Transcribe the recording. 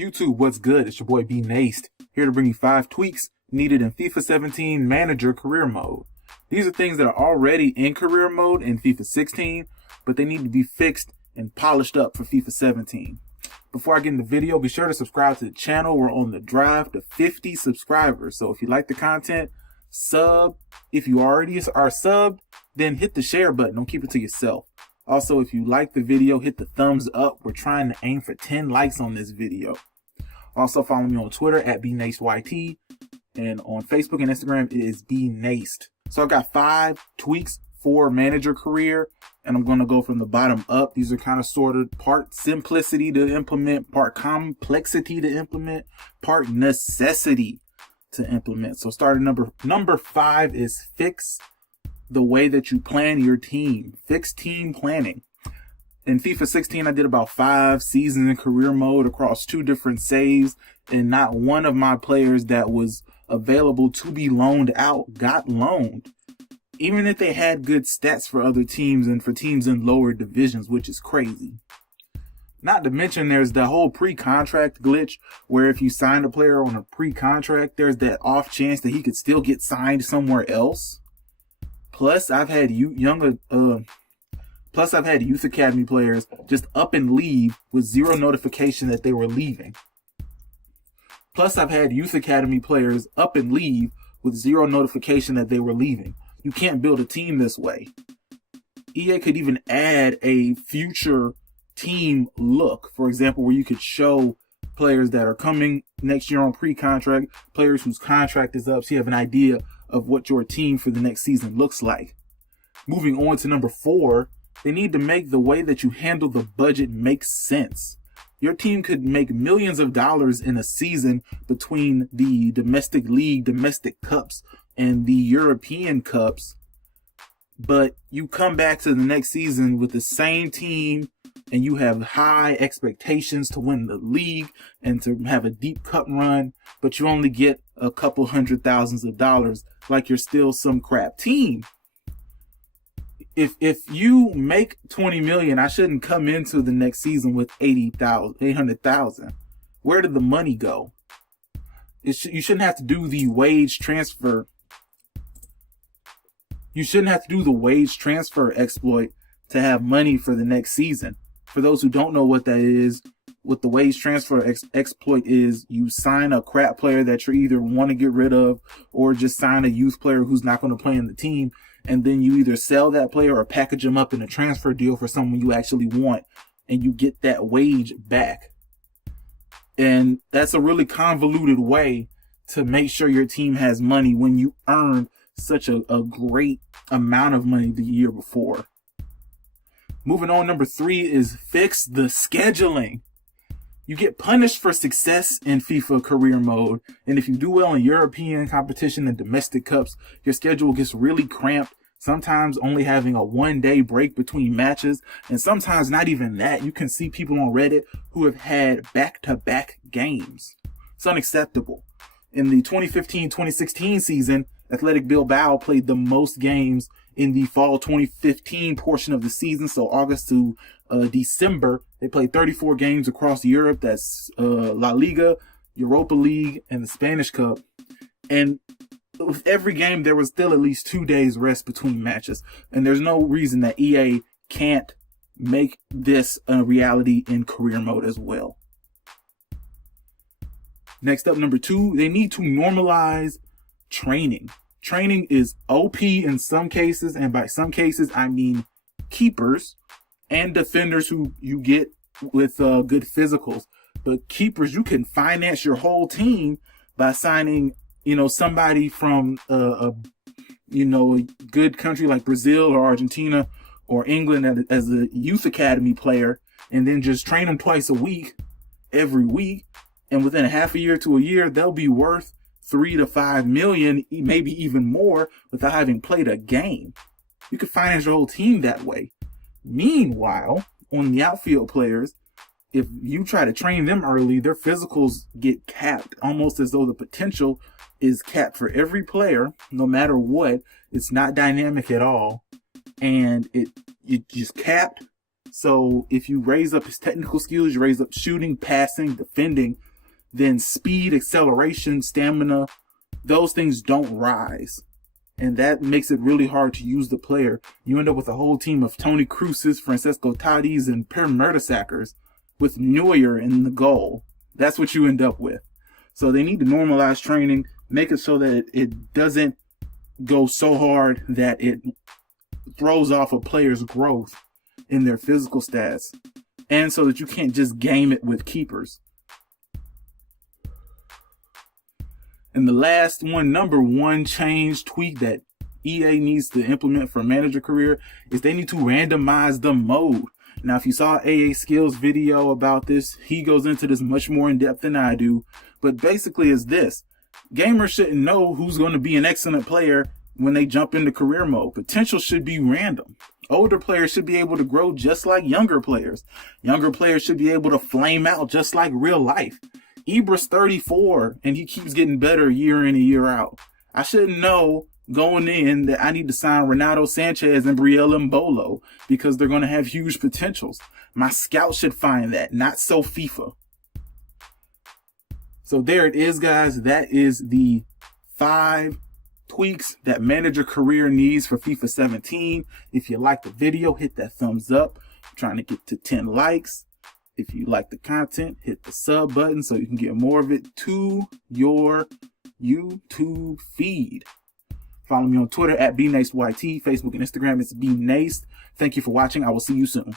YouTube, what's good? It's your boy B Naced, here to bring you 5 tweaks needed in FIFA 17 Manager Career Mode. These are things that are already in career mode in FIFA 16, but they need to be fixed and polished up for FIFA 17. Before I get in the video, be sure to subscribe to the channel. We're on the drive to 50 subscribers. So if you like the content, sub. If you already are subbed, then hit the share button. Don't keep it to yourself. Also, if you like the video, hit the thumbs up. We're trying to aim for 10 likes on this video. Also, follow me on Twitter at BNaceYT. And on Facebook and Instagram, it is BNaced. So I got 5 tweaks for manager career, and I'm going to go from the bottom up. These are kind of sorted, part simplicity to implement, part complexity to implement, part necessity to implement. So starting number 5 is fix the way that you plan your team. Fix team planning. In FIFA 16, I did about 5 seasons in career mode across 2 different saves, and not one of my players that was available to be loaned out got loaned, even if they had good stats for other teams and for teams in lower divisions, which is crazy. Not to mention there's the whole pre-contract glitch where if you sign a player on a pre-contract, there's that off chance that he could still get signed somewhere else. Plus, I've had youth academy players just up and leave with 0 notification that they were leaving. Plus, I've had youth academy players up and leave with 0 notification that they were leaving. You can't build a team this way. EA could even add a future team look, for example, where you could show players that are coming next year on pre-contract, players whose contract is up, so you have an idea of what your team for the next season looks like. Moving on to number 4, they need to make the way that you handle the budget make sense. Your team could make millions of dollars in a season between the domestic league, domestic cups, and the European cups, but you come back to the next season with the same team and you have high expectations to win the league and to have a deep cup run, but you only get a couple $100,000s, like you're still some crap team. If you make 20 million, I shouldn't come into the next season with 800,000. Where did the money go? You shouldn't have to do the wage transfer. You shouldn't have to do the wage transfer exploit to have money for the next season. For those who don't know what that is, what the wage transfer exploit is, you sign a crap player that you either want to get rid of or just sign a youth player who's not going to play in the team. And then you either sell that player or package them up in a transfer deal for someone you actually want, and you get that wage back. And that's a really convoluted way to make sure your team has money when you earned such a great amount of money the year before. Moving on, number 3 is fix the scheduling. You get punished for success in FIFA career mode, and if you do well in European competition and domestic cups, your schedule gets really cramped, sometimes only having a 1-day break between matches, and sometimes not even that. You can see people on Reddit who have had back-to-back games. It's unacceptable. In the 2015-2016 season, Athletic Bilbao played the most games in the fall 2015 portion of the season, so August to December. They played 34 games across Europe. That's La Liga, Europa League, and the Spanish Cup. And with every game, there was still at least 2 days rest between matches. And there's no reason that EA can't make this a reality in career mode as well. Next up, number 2, they need to normalize training. Training is OP in some cases, and by some cases, I mean keepers and defenders who you get with good physicals. But keepers, you can finance your whole team by signing, somebody from a good country like Brazil or Argentina or England as a youth academy player, and then just train them twice a week, every week, and within a half a year to a year, they'll be worth 3 to 5 million, maybe even more, without having played a game. You could finance your whole team that way. Meanwhile, on the outfield players, if you try to train them early, their physicals get capped, almost as though the potential is capped for every player, no matter what. It's not dynamic at all, and it just capped. So if you raise up his technical skills, you raise up shooting, passing, defending, then speed, acceleration, stamina, those things don't rise. And that makes it really hard to use the player. You end up with a whole team of Toni Kroos's, Francesco Totti's, and Per Mertesackers with Neuer in the goal. That's what you end up with. So they need to normalize training, make it so that it doesn't go so hard that it throws off a player's growth in their physical stats, and so that you can't just game it with keepers. And the last one, number one change tweak that EA needs to implement for manager career is they need to randomize the mode. Now, if you saw AA Skills video about this, he goes into this much more in depth than I do. But basically is this: gamers shouldn't know who's going to be an excellent player when they jump into career mode. Potential should be random. Older players should be able to grow just like younger players. Younger players should be able to flame out just like real life. Ibra's 34 and he keeps getting better year in and year out. I shouldn't know going in that I need to sign Renato Sanchez and Brielle Mbolo because they're going to have huge potentials. My scout should find that, not so FIFA. So there it is, guys. That is the 5 tweaks that manager career needs for FIFA 17. If you like the video, hit that thumbs up. I'm trying to get to 10 likes. If you like the content, hit the sub button so you can get more of it to your YouTube feed. Follow me on Twitter at BNaceYT, Facebook and Instagram it's BNace. Thank you for watching. I will see you soon.